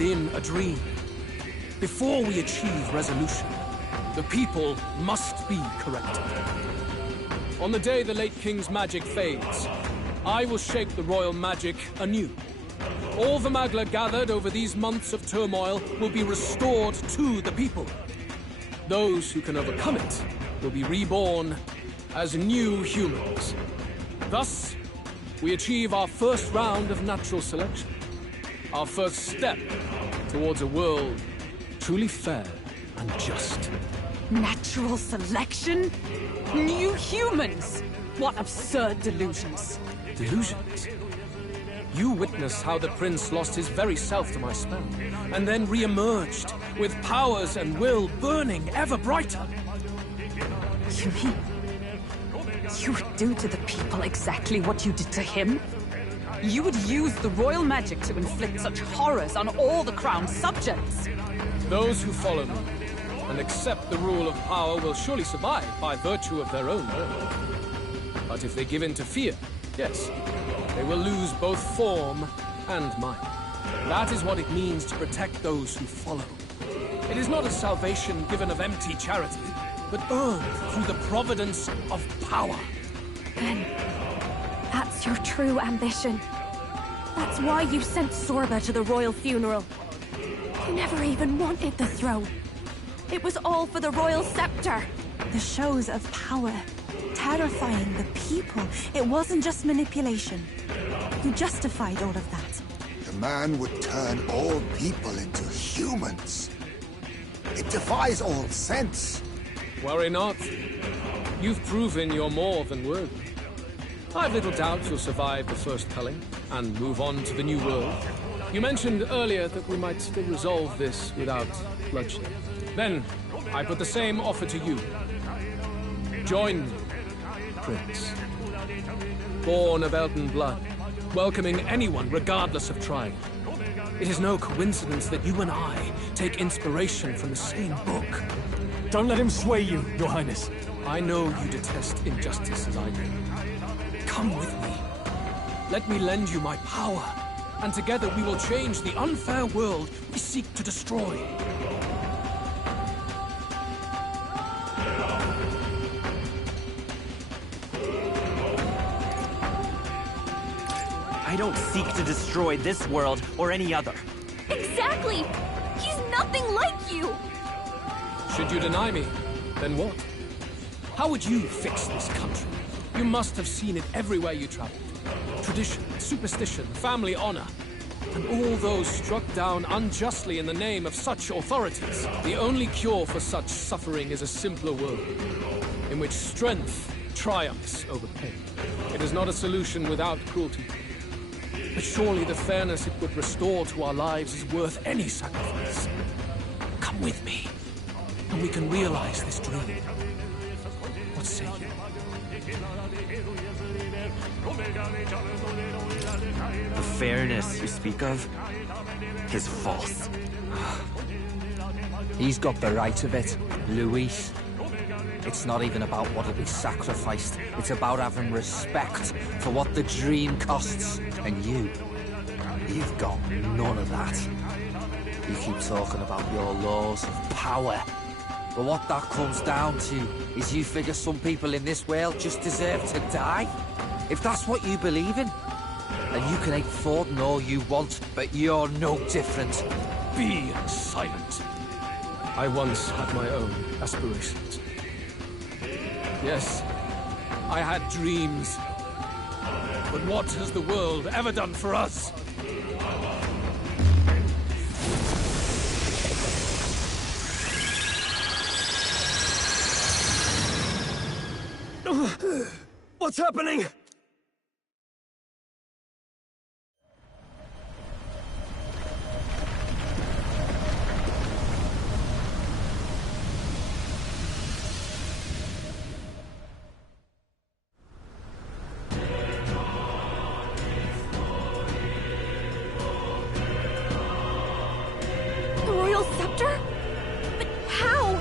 within a dream. Before we achieve resolution, the people must be corrected. On the day the late king's magic fades, I will shape the royal magic anew. All the Magla gathered over these months of turmoil will be restored to the people. Those who can overcome it will be reborn as new humans. Thus, we achieve our first round of natural selection. Our first step towards a world truly fair and just. Natural selection? New humans? What absurd delusions. Delusions? You witnessed how the prince lost his very self to my spell, and then re-emerged, with powers and will burning ever brighter. You mean you would do to the people exactly what you did to him? You would use the royal magic to inflict such horrors on all the crown's subjects? Those who follow me and accept the rule of power will surely survive by virtue of their own will. But if they give in to fear, yes, they will lose both form and mind. That is what it means to protect those who follow. It is not a salvation given of empty charity, but earned through the providence of power. Then, that's your true ambition. That's why you sent Sorba to the royal funeral. You never even wanted the throne. It was all for the royal scepter. The shows of power, terrifying the people. It wasn't just manipulation. You justified all of that. The man would turn all people into humans. It defies all sense. Worry not. You've proven you're more than worthy. I've little doubt you'll survive the first culling and move on to the new world. You mentioned earlier that we might still resolve this without bloodshed. Then, I put the same offer to you. Join me, Prince. Born of Elton blood, welcoming anyone regardless of tribe. It is no coincidence that you and I take inspiration from the same book. Don't let him sway you, Your Highness. I know you detest injustice as I do. Come with me. Let me lend you my power, and together we will change the unfair world we seek to destroy. I don't seek to destroy this world or any other. Exactly! He's nothing like you! Should you deny me, then what? How would you fix this country? You must have seen it everywhere you traveled. Tradition, superstition, family honor, and all those struck down unjustly in the name of such authorities. The only cure for such suffering is a simpler world, in which strength triumphs over pain. It is not a solution without cruelty. But surely the fairness it would restore to our lives is worth any sacrifice. Come with me, and we can realize this dream. What say you? The fairness you speak of is false. He's got the right of it, Luis. It's not even about what'll be sacrificed. It's about having respect for what the dream costs. And you've got none of that. You keep talking about your laws of power. But what that comes down to is you figure some people in this world just deserve to die. If that's what you believe in, then you can hate Forden all you want, but you're no different. Be silent. I once had my own aspirations. Yes, I had dreams. But what has the world ever done for us? What's happening? The royal scepter? But how?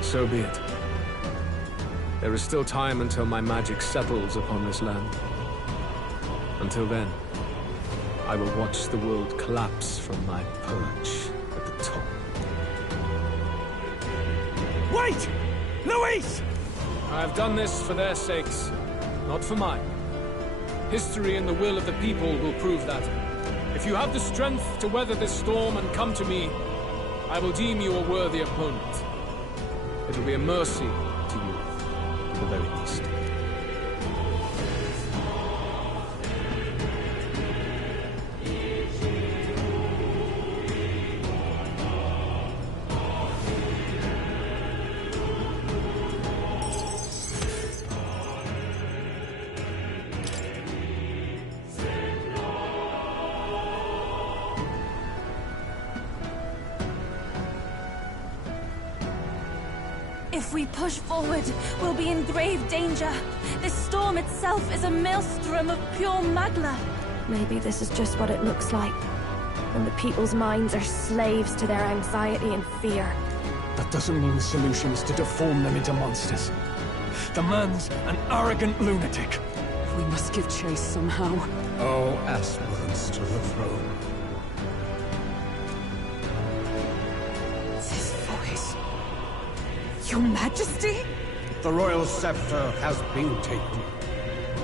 So be it. There is still time until my magic settles upon this land. Until then, I will watch the world collapse from my perch at the top. Wait! Luis! I have done this for their sakes, not for mine. History and the will of the people will prove that. If you have the strength to weather this storm and come to me, I will deem you a worthy opponent. It will be a mercy to you, at the very least. If we push forward, we'll be in grave danger. This storm itself is a maelstrom of pure magma. Maybe this is just what it looks like. When the people's minds are slaves to their anxiety and fear. That doesn't mean the solution is to deform them into monsters. The man's an arrogant lunatic. We must give chase somehow. All aspirants to the throne. This voice... Your Majesty? The royal scepter has been taken.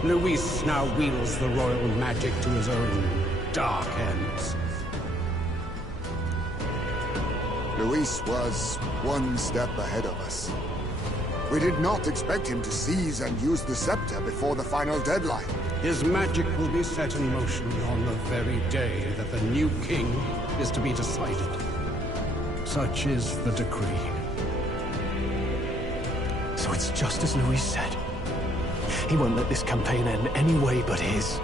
Luis now wields the royal magic to his own dark ends. Luis was one step ahead of us. We did not expect him to seize and use the scepter before the final deadline. His magic will be set in motion on the very day that the new king is to be decided. Such is the decree. So it's just as Luis said. He won't let this campaign end any way but his.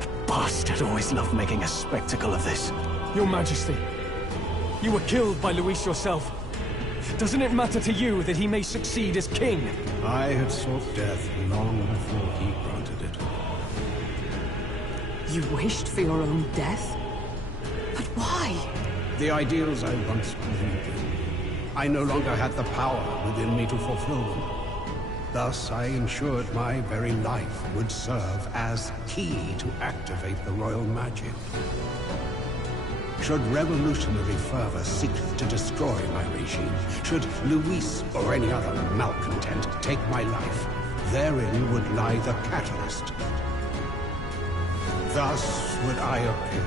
The bastard always loved making a spectacle of this. Your Majesty, you were killed by Luis yourself. Doesn't it matter to you that he may succeed as king? I had sought death long before he granted it. You wished for your own death? But why? The ideals I once believed in, I no longer had the power within me to fulfill them. Thus, I ensured my very life would serve as key to activate the royal magic. Should revolutionary fervor seek to destroy my regime, should Luis or any other malcontent take my life, therein would lie the catalyst. Thus would I appear,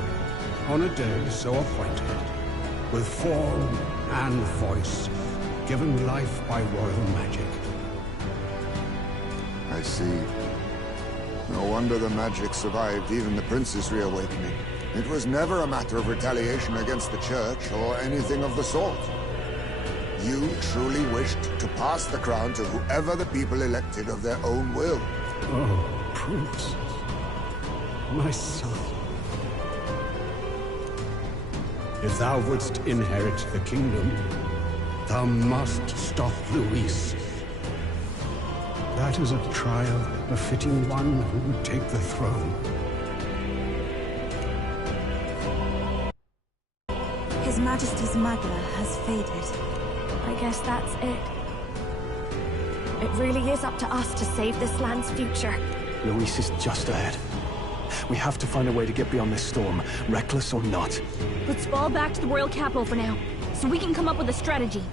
on a day so appointed, with form and voice, given life by royal magic. I see. No wonder the magic survived even the prince's reawakening. It was never a matter of retaliation against the church or anything of the sort. You truly wished to pass the crown to whoever the people elected of their own will. Oh, Prince. My son. If thou wouldst inherit the kingdom, thou must stop Luis. That is a trial befitting one who would take the throne. His Majesty's magma has faded. I guess that's it. It really is up to us to save this land's future. Luis is just ahead. We have to find a way to get beyond this storm, reckless or not. Let's fall back to the royal capital for now, so we can come up with a strategy.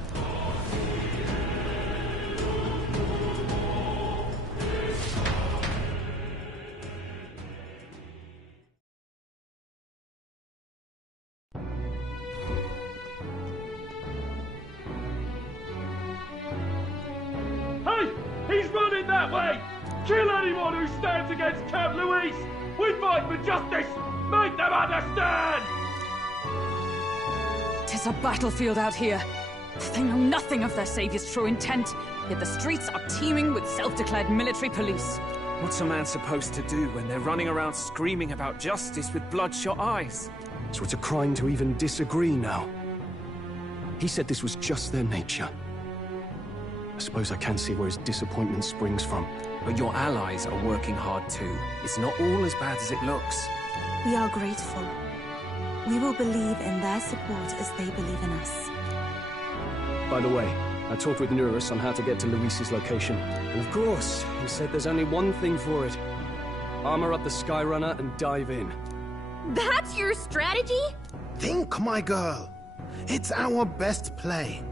Hey! He's running that way! Kill anyone who stands against Count Luis! We fight for justice! Make them understand! 'Tis a battlefield out here. They know nothing of their savior's true intent, yet the streets are teeming with self-declared military police. What's a man supposed to do when they're running around screaming about justice with bloodshot eyes? So it's a crime to even disagree now. He said this was just their nature. I suppose I can see where his disappointment springs from. But your allies are working hard too. It's not all as bad as it looks. We are grateful. We will believe in their support as they believe in us. By the way, I talked with Eurus on how to get to Luis's location. And of course, he said there's only one thing for it. Armor up the Skyrunner and dive in. That's your strategy? Think, my girl. It's our best play.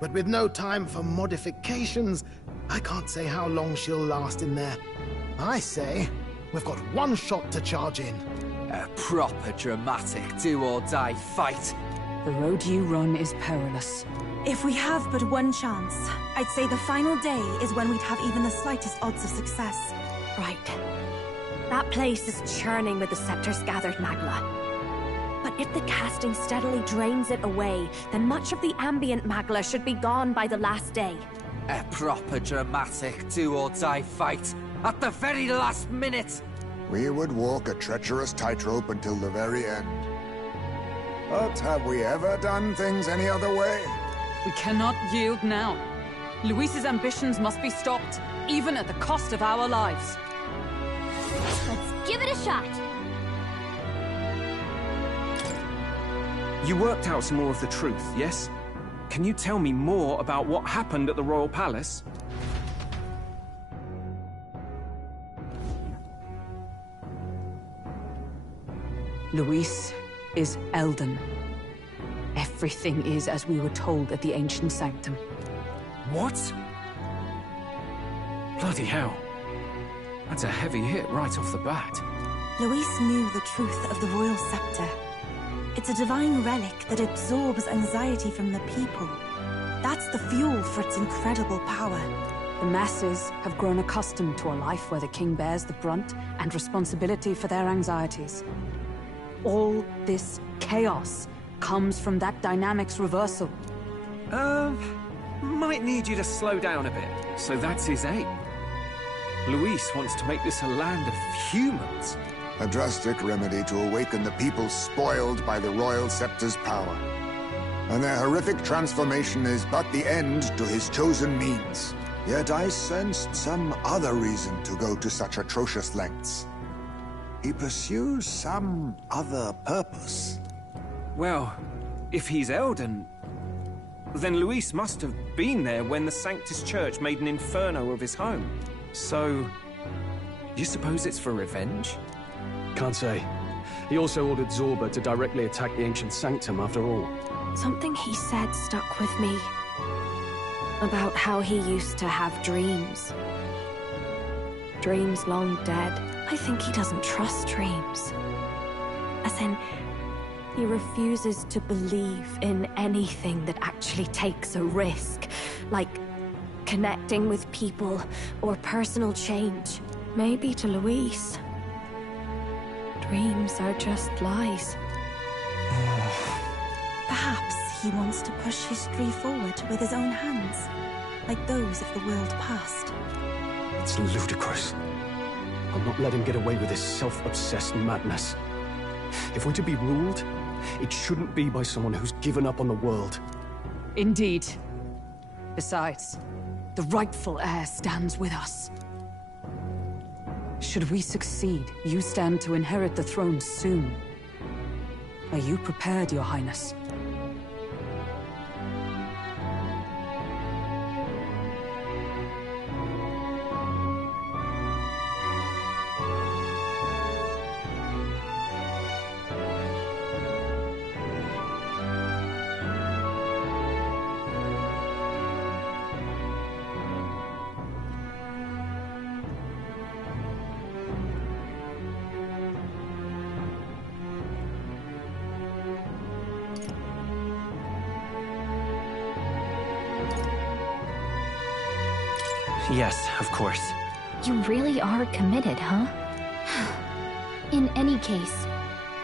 But with no time for modifications, I can't say how long she'll last in there. I say, we've got one shot to charge in. A proper dramatic do-or-die fight. The road you run is perilous. If we have but one chance, I'd say the final day is when we'd have even the slightest odds of success. Right. That place is churning with the Scepter's gathered magma. But if the casting steadily drains it away, then much of the ambient magma should be gone by the last day. A proper dramatic do-or-die fight. At the very last minute! We would walk a treacherous tightrope until the very end. But have we ever done things any other way? We cannot yield now. Luis's ambitions must be stopped, even at the cost of our lives. Let's give it a shot! You worked out some more of the truth, yes? Can you tell me more about what happened at the Royal Palace? Luis is Elden. Everything is as we were told at the Ancient Sanctum. What? Bloody hell. That's a heavy hit right off the bat. Luis knew the truth of the Royal Scepter. It's a divine relic that absorbs anxiety from the people. That's the fuel for its incredible power. The masses have grown accustomed to a life where the king bears the brunt and responsibility for their anxieties. All this chaos comes from that dynamics reversal. Might need you to slow down a bit. So that's his aim. Luis wants to make this a land of humans. A drastic remedy to awaken the people spoiled by the Royal Scepter's power. And their horrific transformation is but the end to his chosen means. Yet I sensed some other reason to go to such atrocious lengths. He pursues some other purpose. Well, if he's Elden, then Luis must have been there when the Sanctus Church made an inferno of his home. So, you suppose it's for revenge? Can't say. He also ordered Zorba to directly attack the Ancient Sanctum after all. Something he said stuck with me. About how he used to have dreams. Dreams long dead. I think he doesn't trust dreams. As in, he refuses to believe in anything that actually takes a risk. Like connecting with people or personal change. Maybe to Luis, dreams are just lies. Perhaps he wants to push history forward with his own hands, like those of the world past. It's ludicrous. I'll not let him get away with his self-obsessed madness. If we're to be ruled, it shouldn't be by someone who's given up on the world. Indeed. Besides, the rightful heir stands with us. Should we succeed, you stand to inherit the throne soon. Are you prepared, Your Highness? Yes, of course. You really are committed, huh? In any case,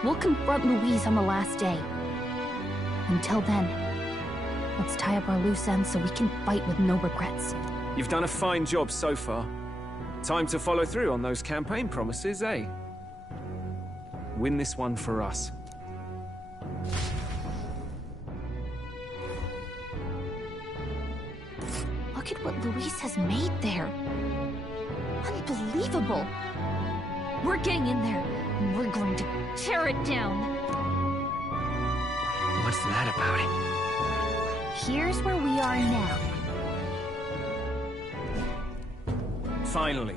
we'll confront Louise on the last day. Until then, let's tie up our loose ends so we can fight with no regrets. You've done a fine job so far. Time to follow through on those campaign promises, eh? Win this one for us. Look at what Luis has made there. Unbelievable. We're getting in there, and we're going to tear it down. What's that about? Here's where we are now. Finally.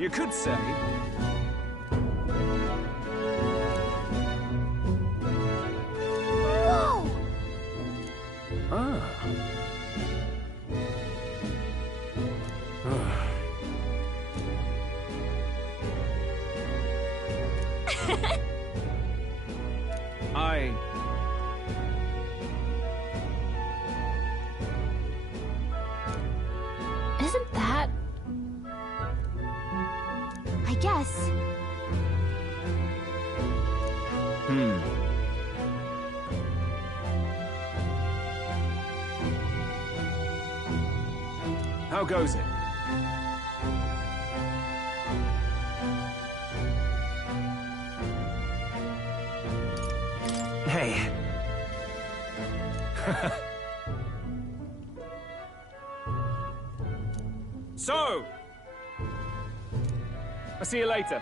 You could say Isn't that... I guess... How goes it? Hey. So! I'll see you later.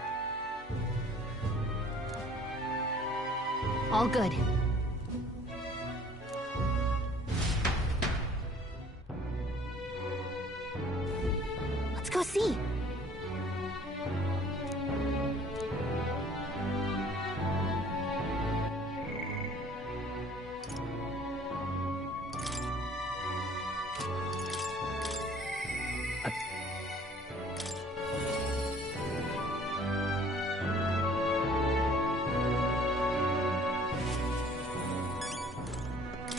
All good. Let's go see.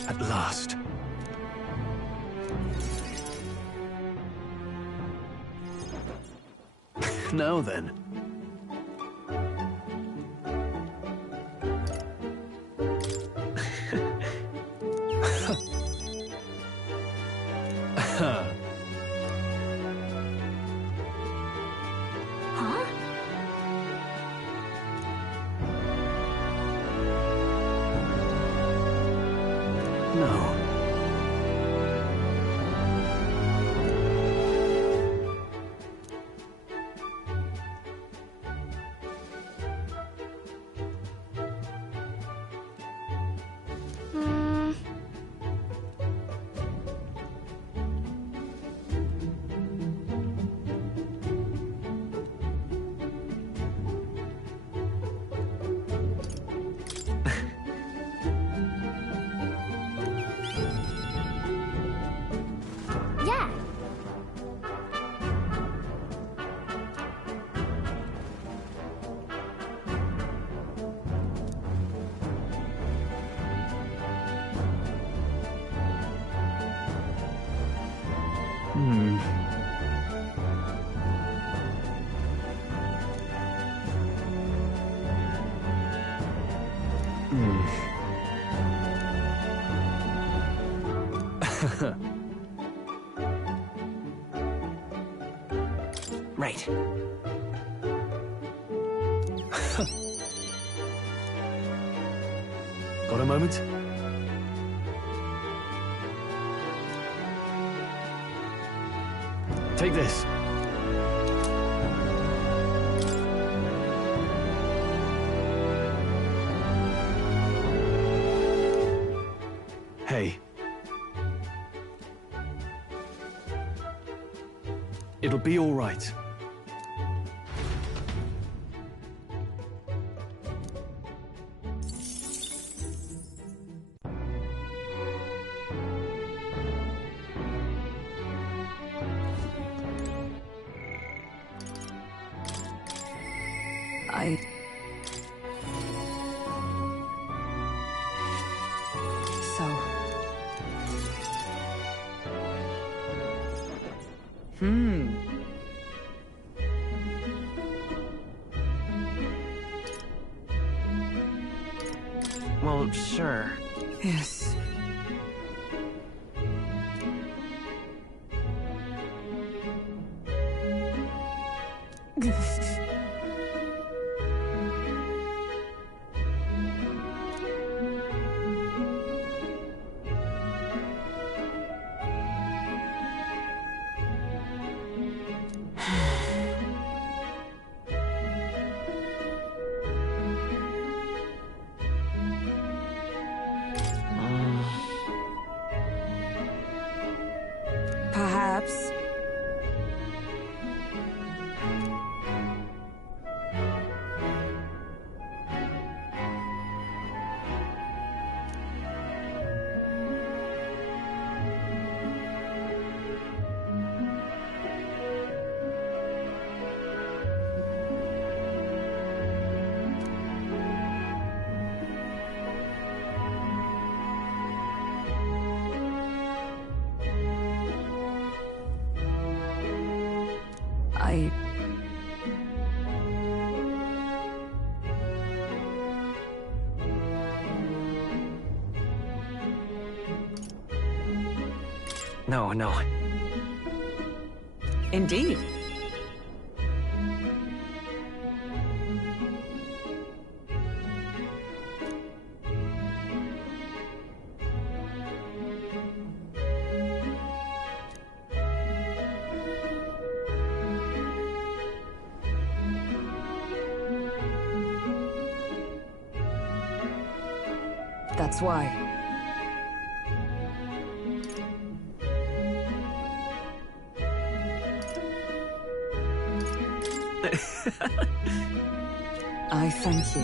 At last. Now then. Huh? No. Yeah. Right. Got a moment? Take this. Hey. It'll be all right. Well, sure. Yes. No, no. Indeed. That's why. I thank you.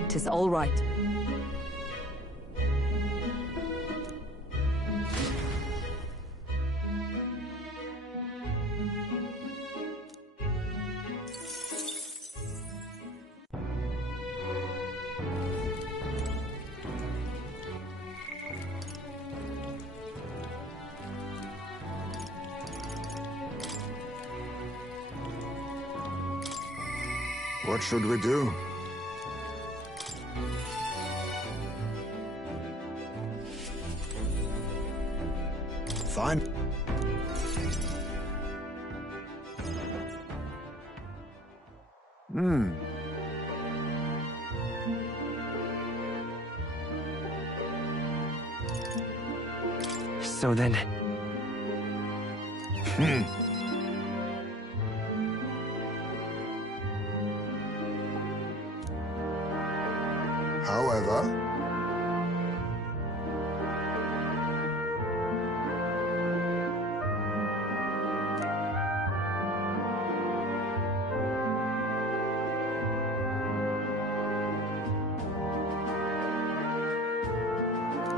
It is all right. What should we do? Fine. So then... However...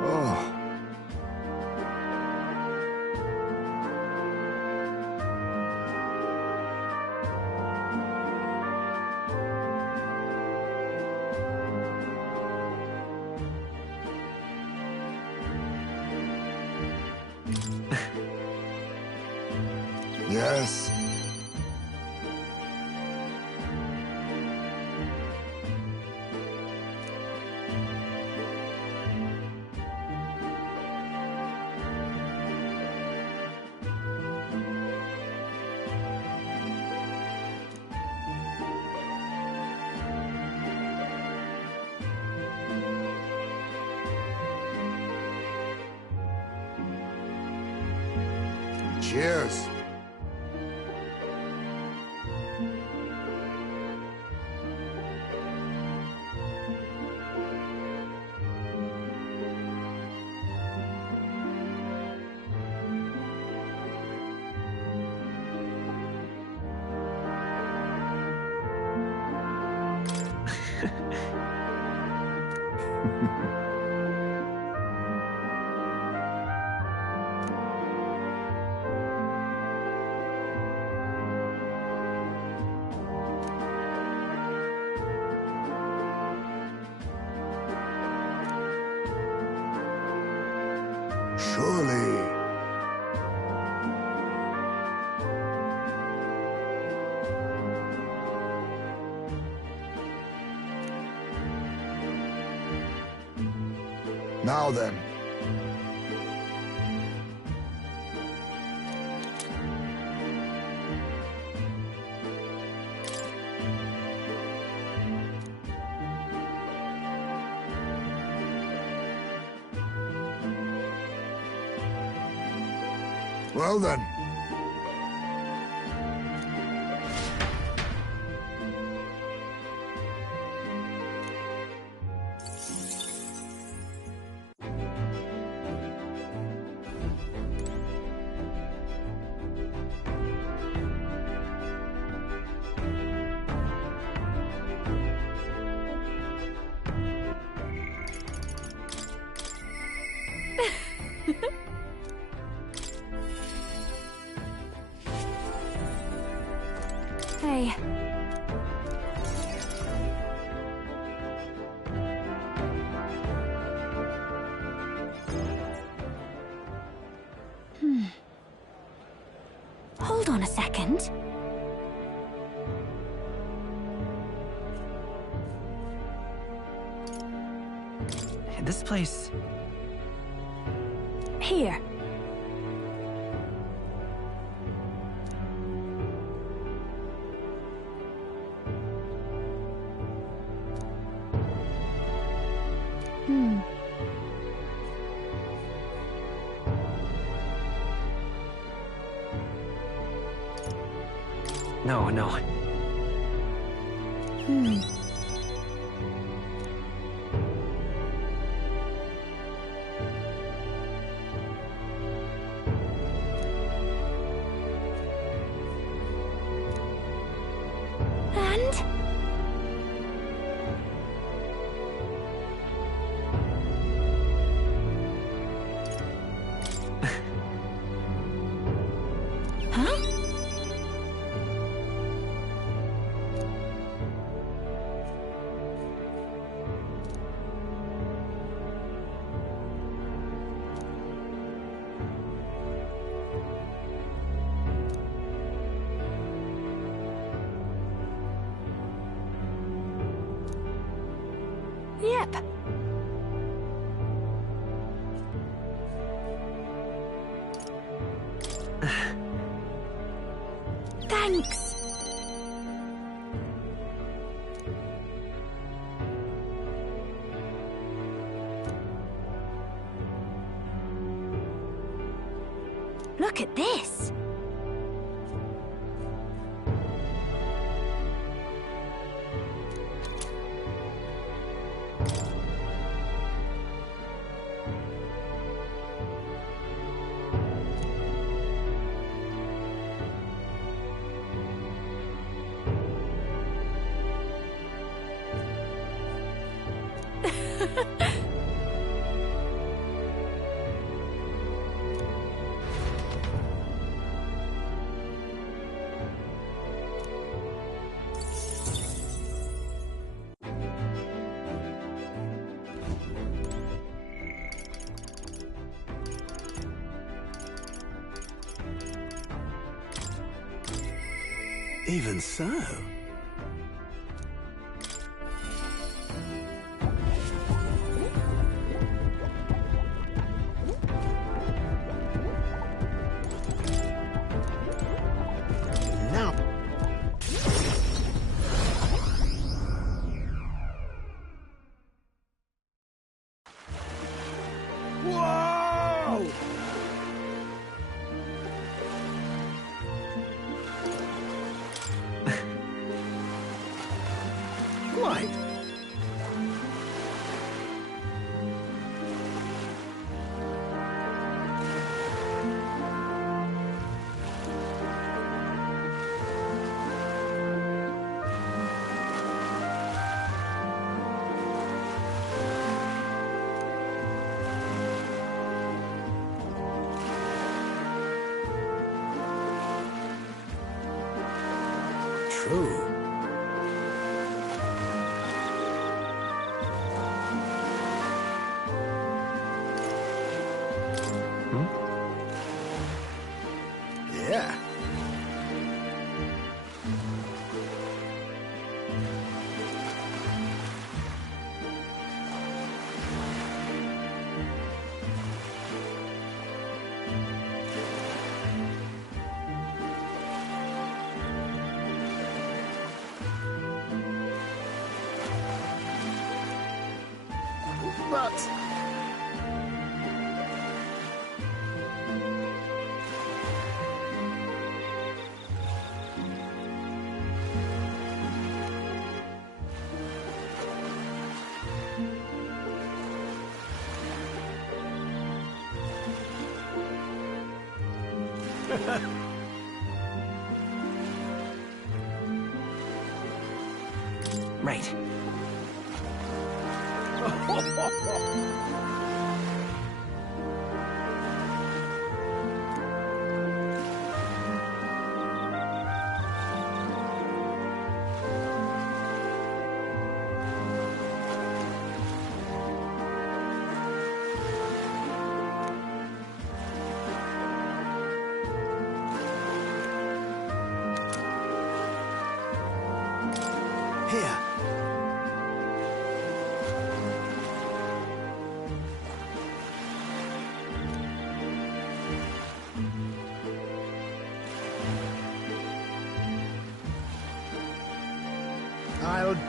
Oh. Yes. Cheers. Surely. Now then. Well then. Hey. Hold on a second. This place... Here. No. And? Huh? Yep. Thanks. Look at this. Even so. Now. Whoa! Quite. True. Yeah. But... Right.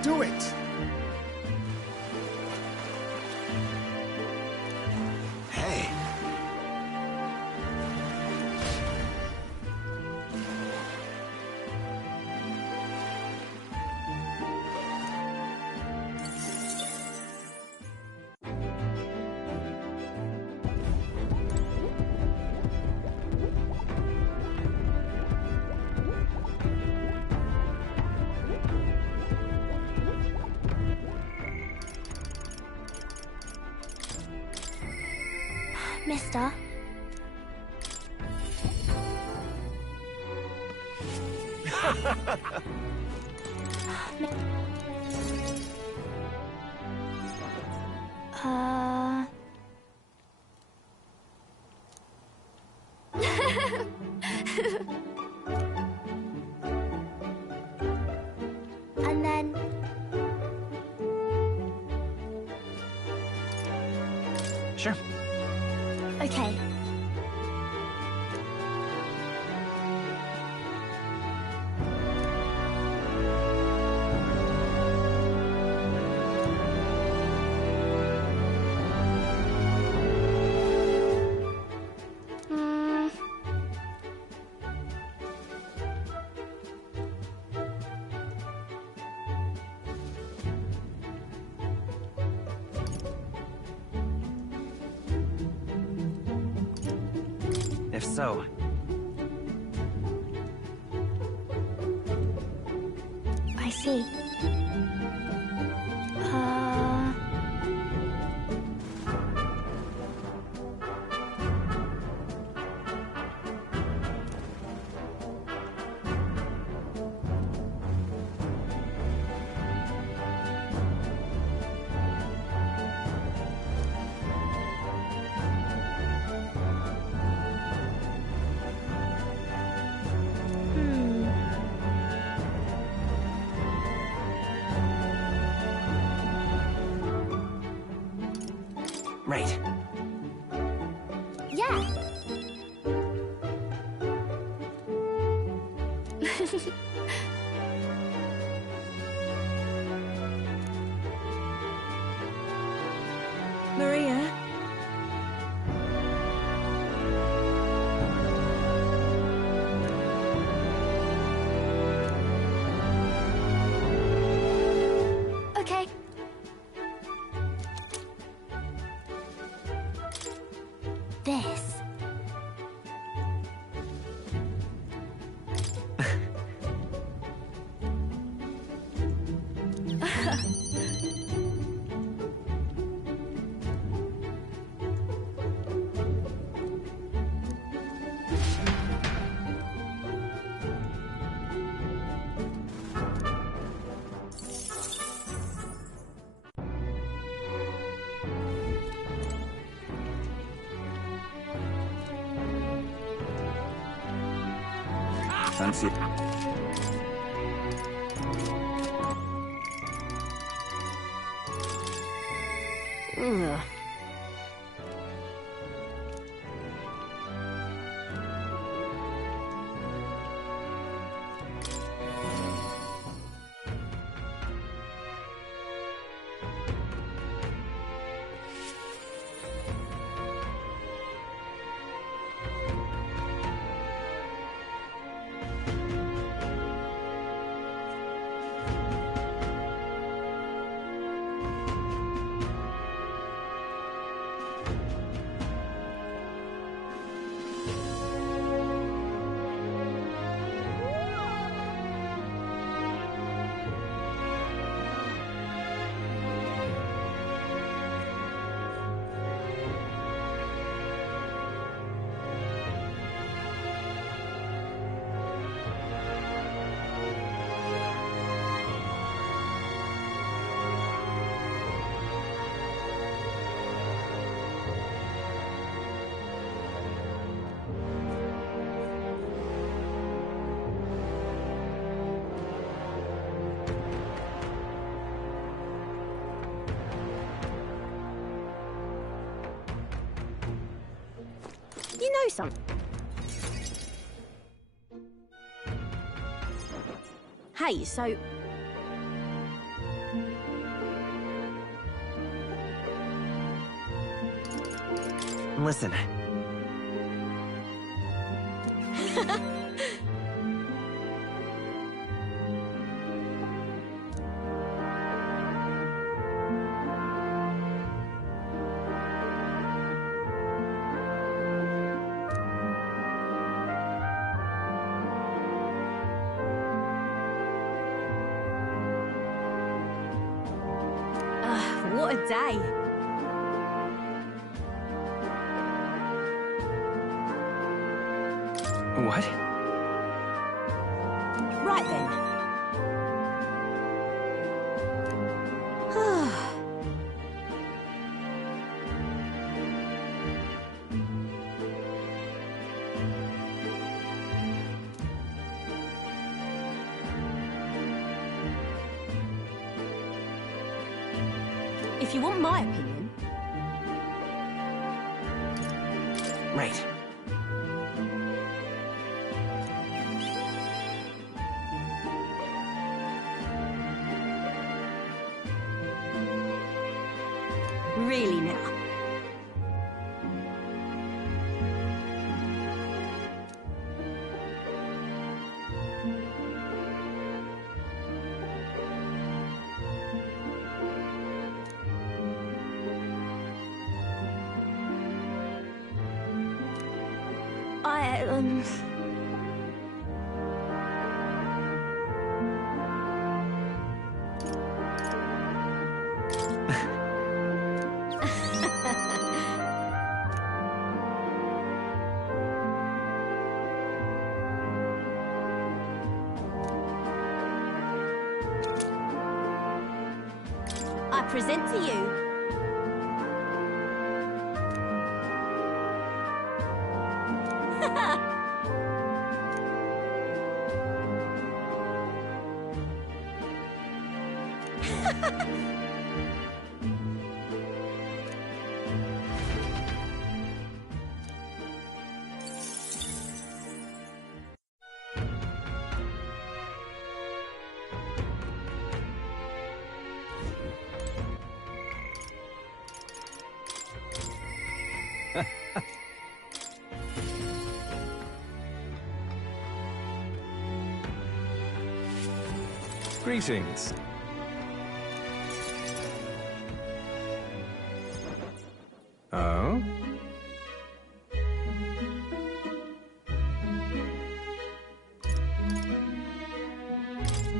do it! Hey. Mister? And then... Sure. Okay. If so, I see. right. Yeah. Maria? Okay. This. Fancy. Ugh. You know something? Hey, so... Listen. What a day. What? Right then. If you want my opinion... Right. Really now. I present to you... Greetings. Oh?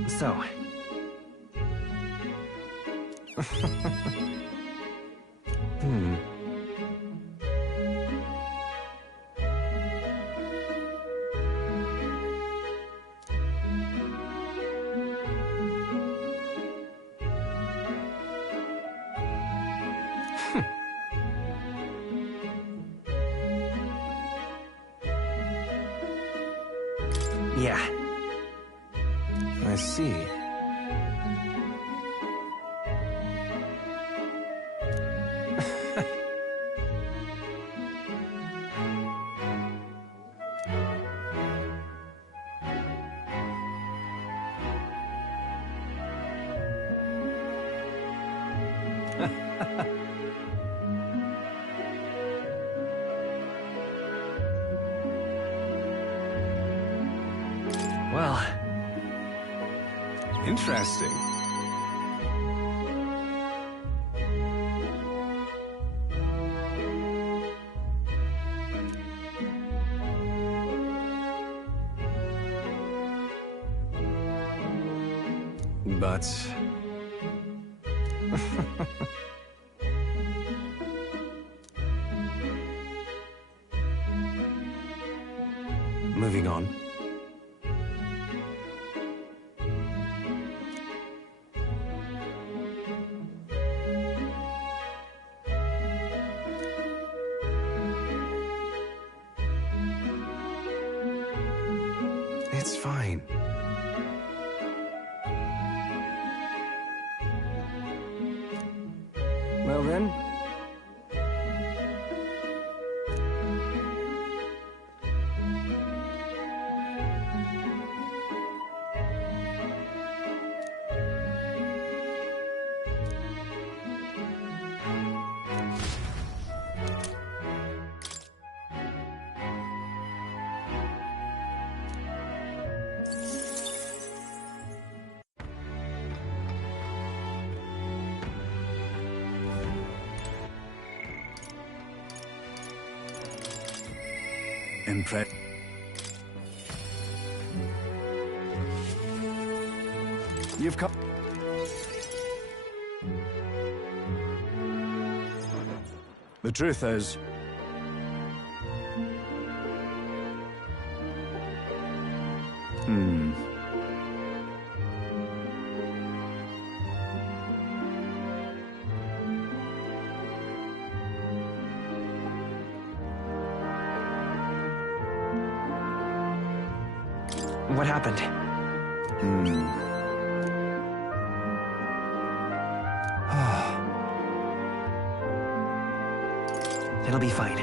So. Yeah. I see. Well, Interesting. But... Moving on. It's fine. well then. impressed. You've come. The truth is, What happened? It'll be fine.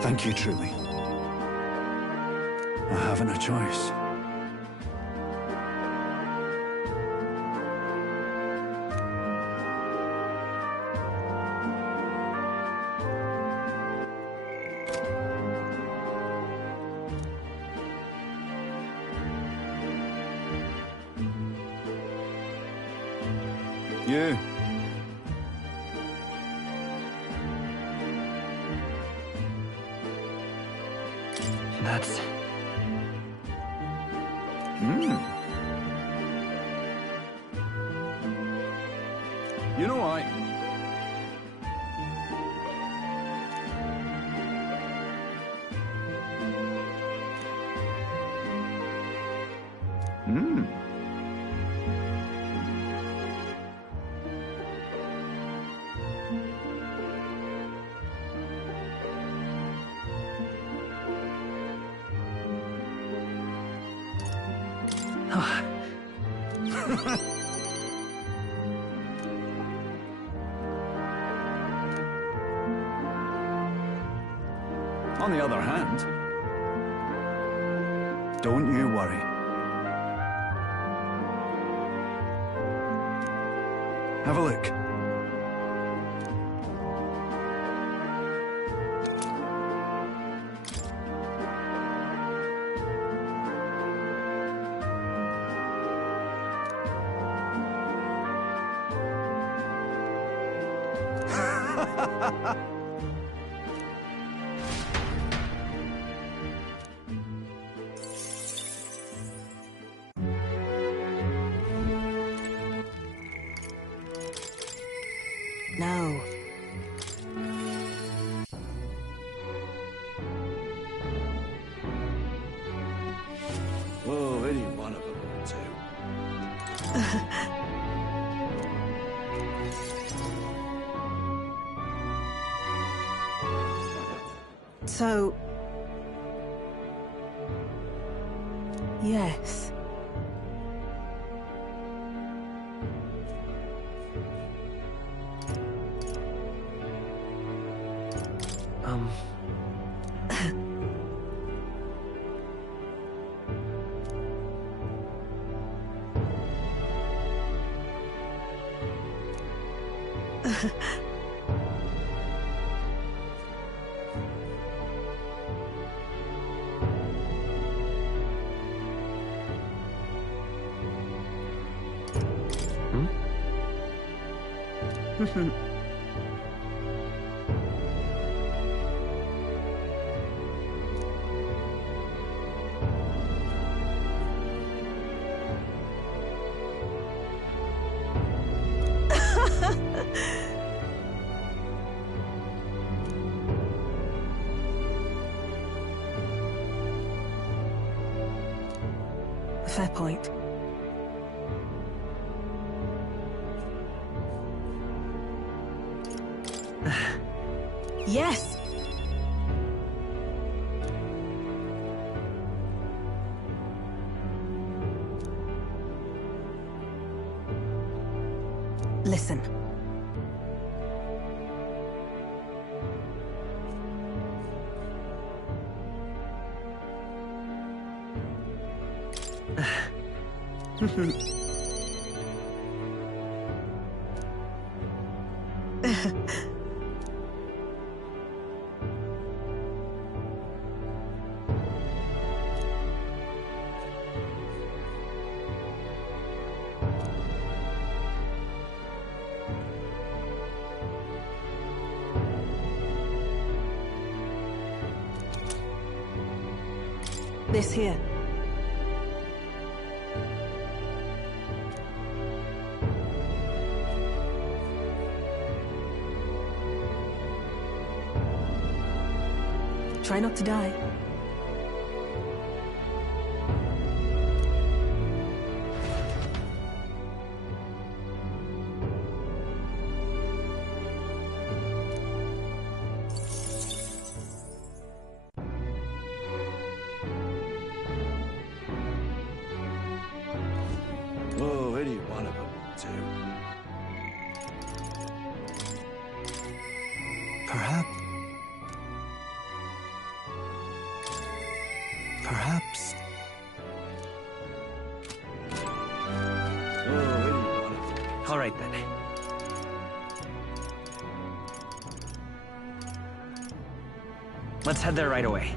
Thank you, truly. I haven't a choice. You. That's... You know, on the other hand, don't you worry. Have a look. No. Oh, any one of them will do. So... Yes. Fair point. Yes! Listen. This here. Try not to die. Oh, any one of them will do. Perhaps. Perhaps. Oh, any one of them. All right, then. Let's head there right away.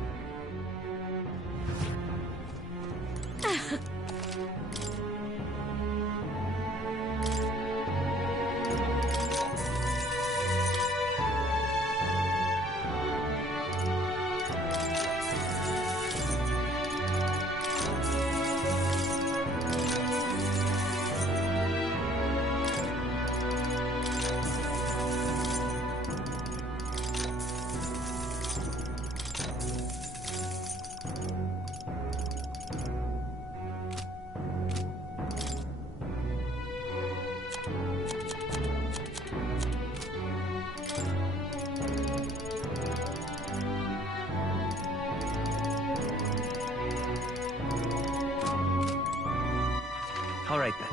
All right, then.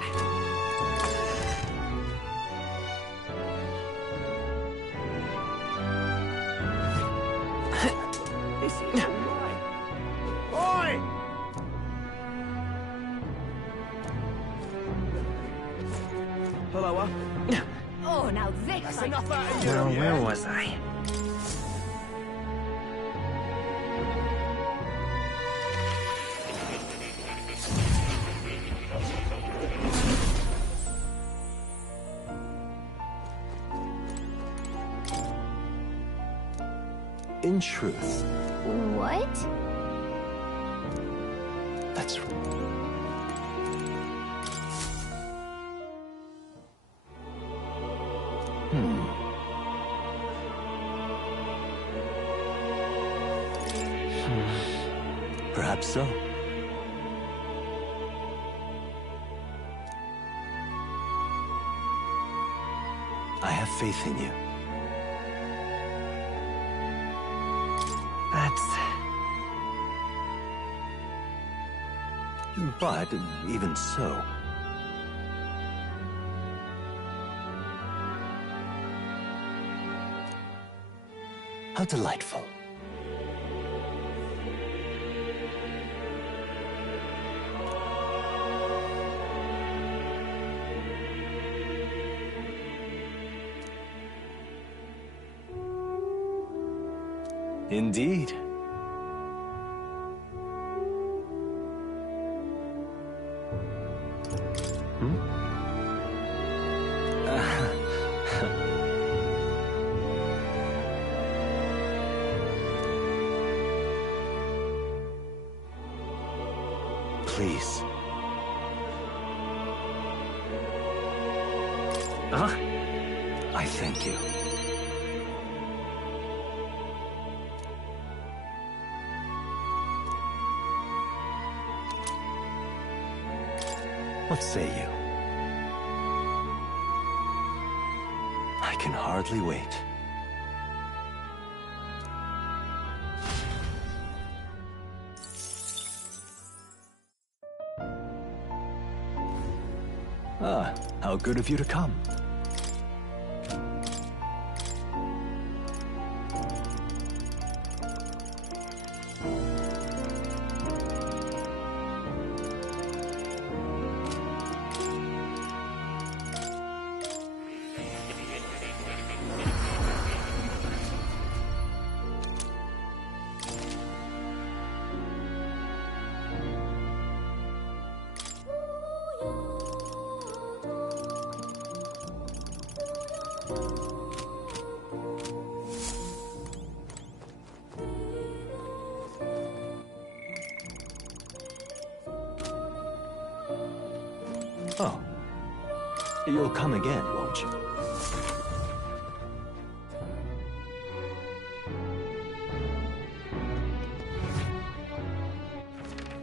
This is right. Oi! Hello, Oh, now this That's I enough out of you, Now, yeah? where was I? In truth, What? that's... Perhaps so. I have faith in you. But even so... How delightful. Indeed. Please. I thank you. What say you? I can hardly wait. Ah, how good of you to come. You'll come again, won't you?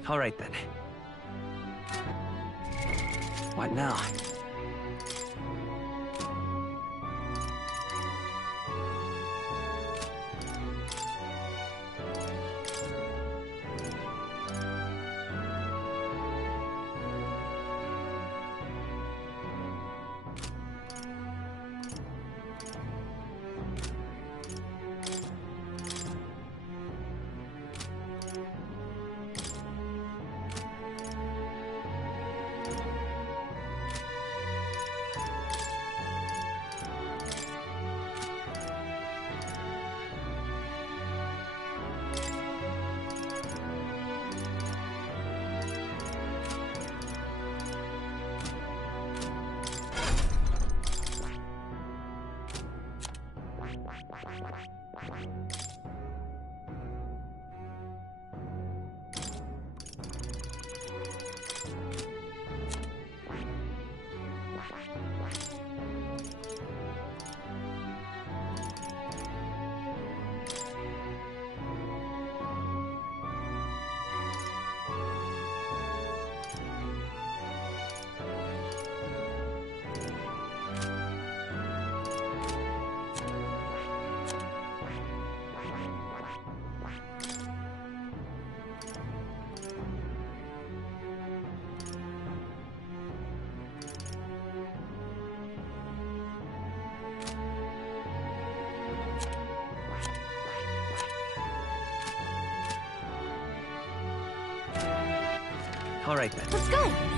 All right, then. What now? All right, then. Let's go!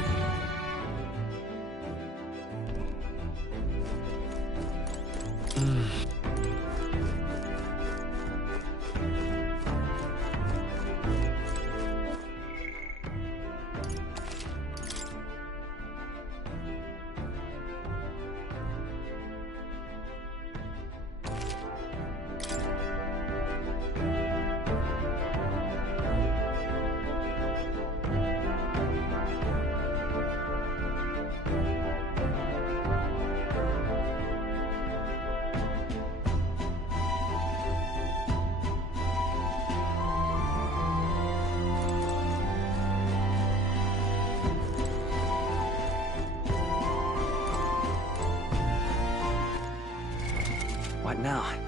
What now?